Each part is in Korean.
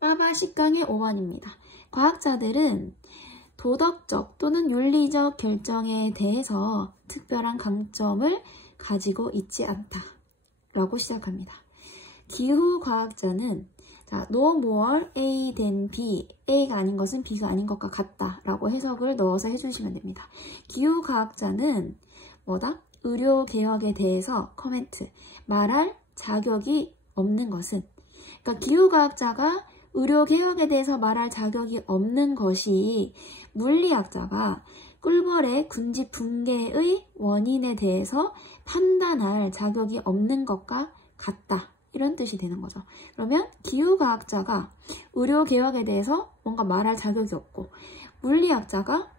빠바 10강의 5번입니다. 과학자들은 도덕적 또는 윤리적 결정에 대해서 특별한 강점을 가지고 있지 않다 라고 시작합니다. 기후과학자는 no more A than B, A가 아닌 것은 B가 아닌 것과 같다 라고 해석을 넣어서 해주시면 됩니다. 기후과학자는 의료개혁에 대해서 코멘트, 말할 자격이 없는 것은, 그러니까 기후과학자가 의료개혁에 대해서 말할 자격이 없는 것이 물리학자가 꿀벌의 군집 붕괴의 원인에 대해서 판단할 자격이 없는 것과 같다. 이런 뜻이 되는 거죠. 그러면 기후과학자가 의료개혁에 대해서 뭔가 말할 자격이 없고 물리학자가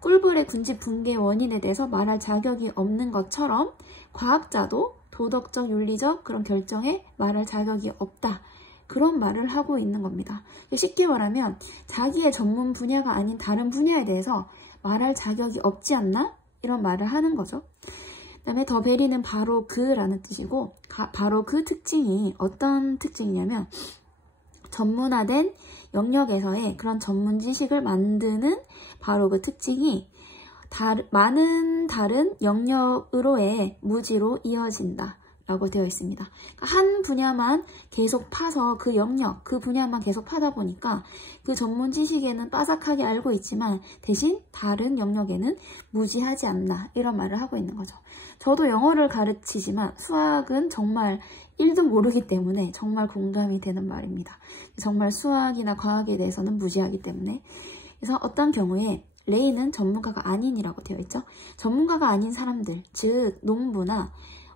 꿀벌의 군집 붕괴 원인에 대해서 말할 자격이 없는 것처럼 과학자도 도덕적, 윤리적 그런 결정에 말할 자격이 없다. 그런 말을 하고 있는 겁니다. 쉽게 말하면 자기의 전문 분야가 아닌 다른 분야에 대해서 말할 자격이 없지 않나? 이런 말을 하는 거죠. 그 다음에 더 베리는 바로 그라는 뜻이고 바로 그 특징이 어떤 특징이냐면 전문화된 영역에서의 그런 전문 지식을 만드는 바로 그 특징이 많은 다른 영역으로의 무지로 이어진다 라고 되어 있습니다. 한 분야만 계속 파서 그 영역, 그 분야만 계속 파다 보니까 그 전문 지식에는 빠삭하게 알고 있지만 대신 다른 영역에는 무지하지 않나 이런 말을 하고 있는 거죠. 저도 영어를 가르치지만 수학은 정말 1도 모르기 때문에 정말 공감이 되는 말입니다. 정말 수학이나 과학에 대해서는 무지하기 때문에. 그래서 어떤 경우에 레이는 전문가가 아닌이라고 되어 있죠. 전문가가 아닌 사람들, 즉 농부나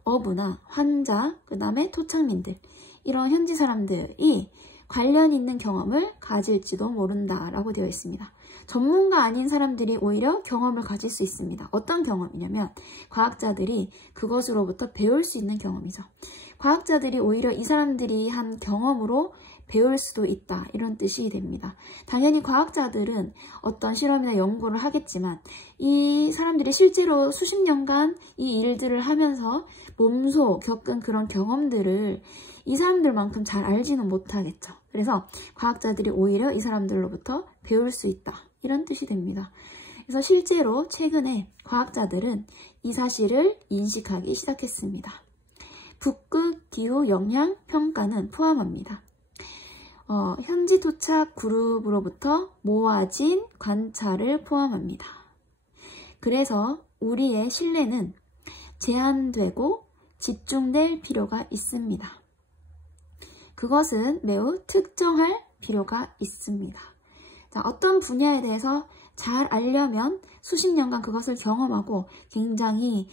어부나 환자, 그 다음에 토착민들 이런 현지 사람들이 관련 있는 경험을 가질지도 모른다라고 되어 있습니다. 전문가 아닌 사람들이 오히려 경험을 가질 수 있습니다. 어떤 경험이냐면 과학자들이 그것으로부터 배울 수 있는 경험이죠. 과학자들이 오히려 이 사람들이 한 경험으로 배울 수도 있다 이런 뜻이 됩니다. 당연히 과학자들은 어떤 실험이나 연구를 하겠지만 이 사람들이 실제로 수십 년간 이 일들을 하면서 몸소 겪은 그런 경험들을 이 사람들만큼 잘 알지는 못하겠죠. 그래서 과학자들이 오히려 이 사람들로부터 배울 수 있다 이런 뜻이 됩니다. 그래서 실제로 최근에 과학자들은 이 사실을 인식하기 시작했습니다. 북극 기후 영향 평가는 포함합니다. 현지 토착 그룹으로부터 모아진 관찰을 포함합니다. 그래서 우리의 신뢰는 제한되고 집중될 필요가 있습니다. 그것은 매우 특정할 필요가 있습니다. 자, 어떤 분야에 대해서 잘 알려면 수십 년간 그것을 경험하고 굉장히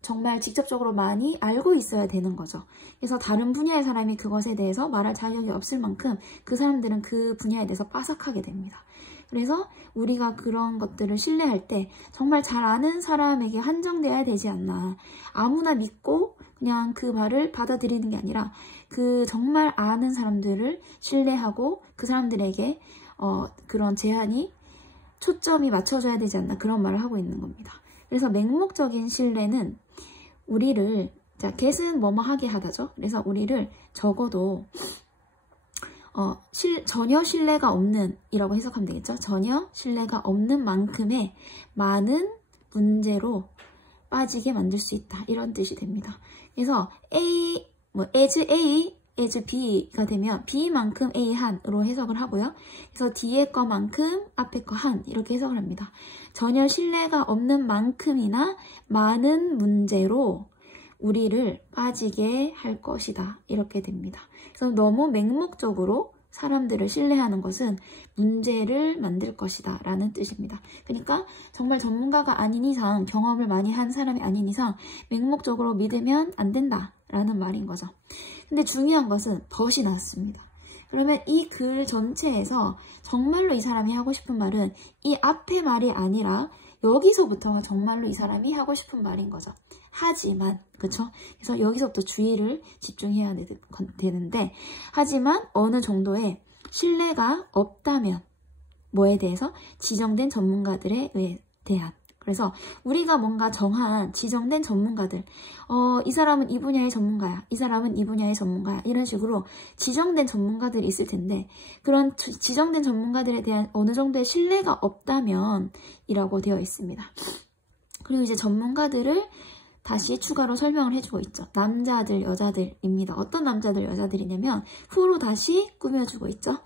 정말 직접적으로 많이 알고 있어야 되는 거죠. 그래서 다른 분야의 사람이 그것에 대해서 말할 자격이 없을 만큼 그 사람들은 그 분야에 대해서 빠삭하게 됩니다. 그래서 우리가 그런 것들을 신뢰할 때 정말 잘 아는 사람에게 한정되어야 되지 않나. 아무나 믿고 그냥 그 말을 받아들이는 게 아니라 그 정말 아는 사람들을 신뢰하고 그 사람들에게 그런 제한이 초점이 맞춰져야 되지 않나 그런 말을 하고 있는 겁니다. 그래서 맹목적인 신뢰는 우리를 get은 뭐뭐 하게 하다죠. 그래서 우리를 적어도 전혀 신뢰가 없는 이라고 해석하면 되겠죠. 전혀 신뢰가 없는 만큼의 많은 문제로 빠지게 만들 수 있다. 이런 뜻이 됩니다. 그래서 as A, as B가 되면 B만큼 A 한으로 해석을 하고요. 그래서 뒤에 거만큼 앞에 거 한 이렇게 해석을 합니다. 전혀 신뢰가 없는 만큼이나 많은 문제로 우리를 빠지게 할 것이다. 이렇게 됩니다. 그래서 너무 맹목적으로 사람들을 신뢰하는 것은 문제를 만들 것이다 라는 뜻입니다. 그러니까 정말 전문가가 아닌 이상, 경험을 많이 한 사람이 아닌 이상 맹목적으로 믿으면 안 된다 라는 말인 거죠. 근데 중요한 것은 벗이 나왔습니다. 그러면 이 글 전체에서 정말로 이 사람이 하고 싶은 말은 이 앞에 말이 아니라 여기서부터가 정말로 이 사람이 하고 싶은 말인 거죠. 하지만, 그쵸? 그래서 여기서부터 주의를 집중해야 되는데, 하지만 어느 정도의 신뢰가 없다면, 뭐에 대해서? 지정된 전문가들에 대한. 그래서 우리가 뭔가 정한 지정된 전문가들, 이 사람은 이 분야의 전문가야, 이 사람은 이 분야의 전문가야, 이런 식으로 지정된 전문가들이 있을 텐데 그런 지정된 전문가들에 대한 어느 정도의 신뢰가 없다면 이라고 되어 있습니다. 그리고 이제 전문가들을 다시 추가로 설명을 해주고 있죠. 남자들, 여자들입니다. 어떤 남자들, 여자들이냐면 후로 다시 꾸며주고 있죠.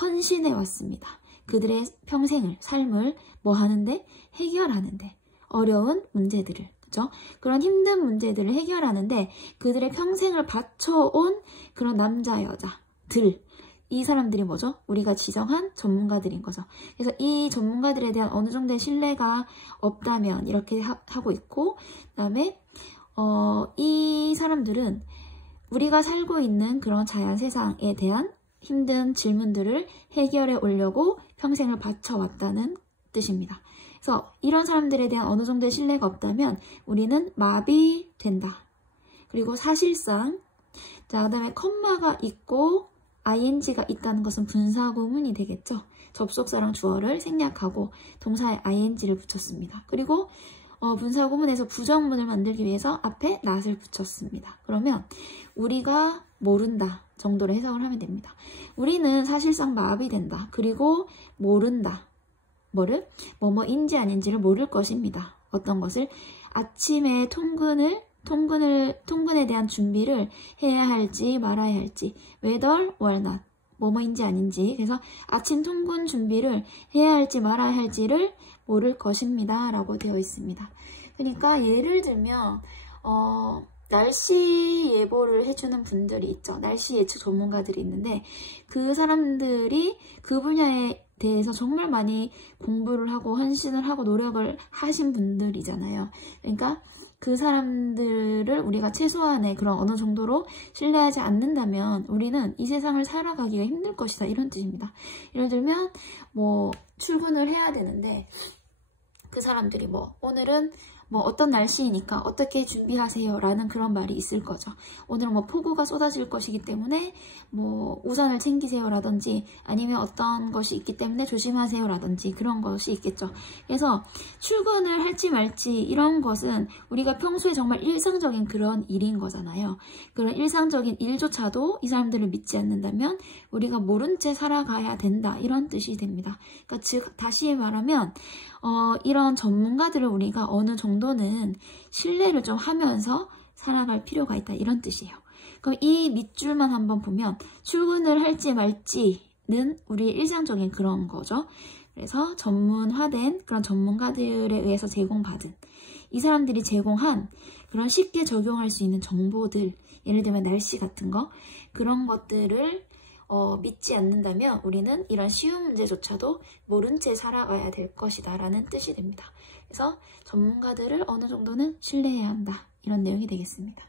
헌신해 왔습니다. 그들의 평생을, 삶을 뭐 하는데? 해결하는데. 어려운 문제들을, 그죠? 그런 힘든 문제들을 해결하는데 그들의 평생을 바쳐온 그런 남자, 여자들. 이 사람들이 뭐죠? 우리가 지정한 전문가들인 거죠. 그래서 이 전문가들에 대한 어느 정도의 신뢰가 없다면 이렇게 하고 있고, 그 다음에 이 사람들은 우리가 살고 있는 그런 자연 세상에 대한 힘든 질문들을 해결해 오려고 평생을 바쳐왔다는 뜻입니다. 그래서 이런 사람들에 대한 어느 정도의 신뢰가 없다면 우리는 마비된다. 그리고 사실상, 자, 그 다음에 컴마가 있고 ing가 있다는 것은 분사구문이 되겠죠. 접속사랑 주어를 생략하고 동사에 ing를 붙였습니다. 그리고 분사구문에서 부정문을 만들기 위해서 앞에 not을 붙였습니다. 그러면 우리가 모른다 정도로 해석을 하면 됩니다. 우리는 사실상 마비된다. 그리고 모른다. 뭐를? 뭐뭐인지 아닌지를 모를 것입니다. 어떤 것을? 아침에 통근에 대한 준비를 해야 할지 말아야 할지, whether or not, 뭐뭐인지 아닌지. 그래서 아침 통근 준비를 해야 할지 말아야 할지를 모를 것입니다 라고 되어 있습니다. 그러니까 예를 들면 날씨 예보를 해주는 분들이 있죠. 날씨 예측 전문가들이 있는데 그 사람들이 그 분야에 대해서 정말 많이 공부를 하고 헌신을 하고 노력을 하신 분들이잖아요. 그러니까 그 사람들을 우리가 최소한의 그런 어느 정도로 신뢰하지 않는다면 우리는 이 세상을 살아가기가 힘들 것이다, 이런 뜻입니다. 예를 들면 뭐 출근을 해야 되는데 그 사람들이 오늘은 어떤 날씨이니까 어떻게 준비하세요 라는 그런 말이 있을 거죠. 오늘은 폭우가 쏟아질 것이기 때문에 우산을 챙기세요 라든지 아니면 어떤 것이 있기 때문에 조심하세요 라든지 그런 것이 있겠죠. 그래서 출근을 할지 말지 이런 것은 우리가 평소에 정말 일상적인 그런 일인 거잖아요. 그런 일상적인 일조차도 이 사람들을 믿지 않는다면 우리가 모른 채 살아가야 된다, 이런 뜻이 됩니다. 그러니까 즉 다시 말하면 이런 전문가들을 우리가 어느 정도는 신뢰를 좀 하면서 살아갈 필요가 있다, 이런 뜻이에요. 그럼 이 밑줄만 한번 보면 출근을 할지 말지는 우리의 일상적인 그런 거죠. 그래서 전문화된 그런 전문가들에 의해서 제공받은, 이 사람들이 제공한 그런 쉽게 적용할 수 있는 정보들, 예를 들면 날씨 같은 거, 그런 것들을 믿지 않는다면 우리는 이런 쉬운 문제조차도 모른 채 살아가야 될 것이다 라는 뜻이 됩니다. 그래서 전문가들을 어느 정도는 신뢰해야 한다, 이런 내용이 되겠습니다.